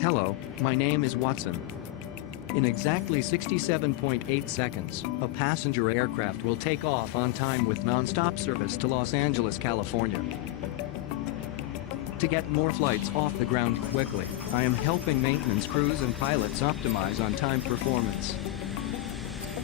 Hello, my name is Watson. In exactly 67.8 seconds, a passenger aircraft will take off on time with non-stop service to Los Angeles, California. To get more flights off the ground quickly, I am helping maintenance crews and pilots optimize on-time performance.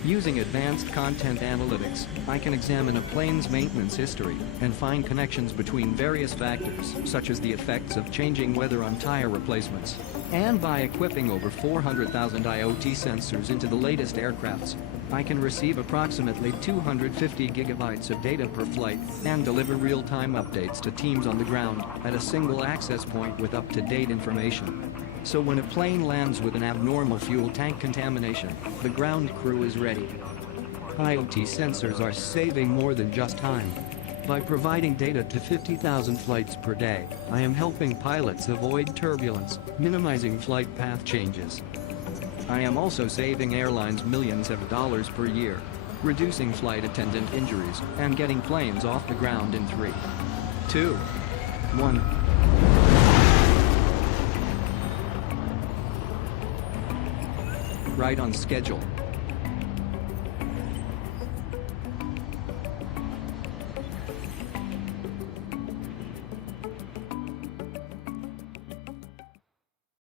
Using advanced content analytics, I can examine a plane's maintenance history and find connections between various factors, such as the effects of changing weather on tire replacements. And by equipping over 400,000 IoT sensors into the latest aircrafts, I can receive approximately 250 gigabytes of data per flight and deliver real-time updates to teams on the ground at a single access point with up-to-date information. So when a plane lands with an abnormal fuel tank contamination, the ground crew is ready. IoT sensors are saving more than just time. By providing data to 50,000 flights per day, I am helping pilots avoid turbulence, minimizing flight path changes. I am also saving airlines millions of dollars per year, reducing flight attendant injuries, and getting planes off the ground in 3, 2, 1. Right on schedule.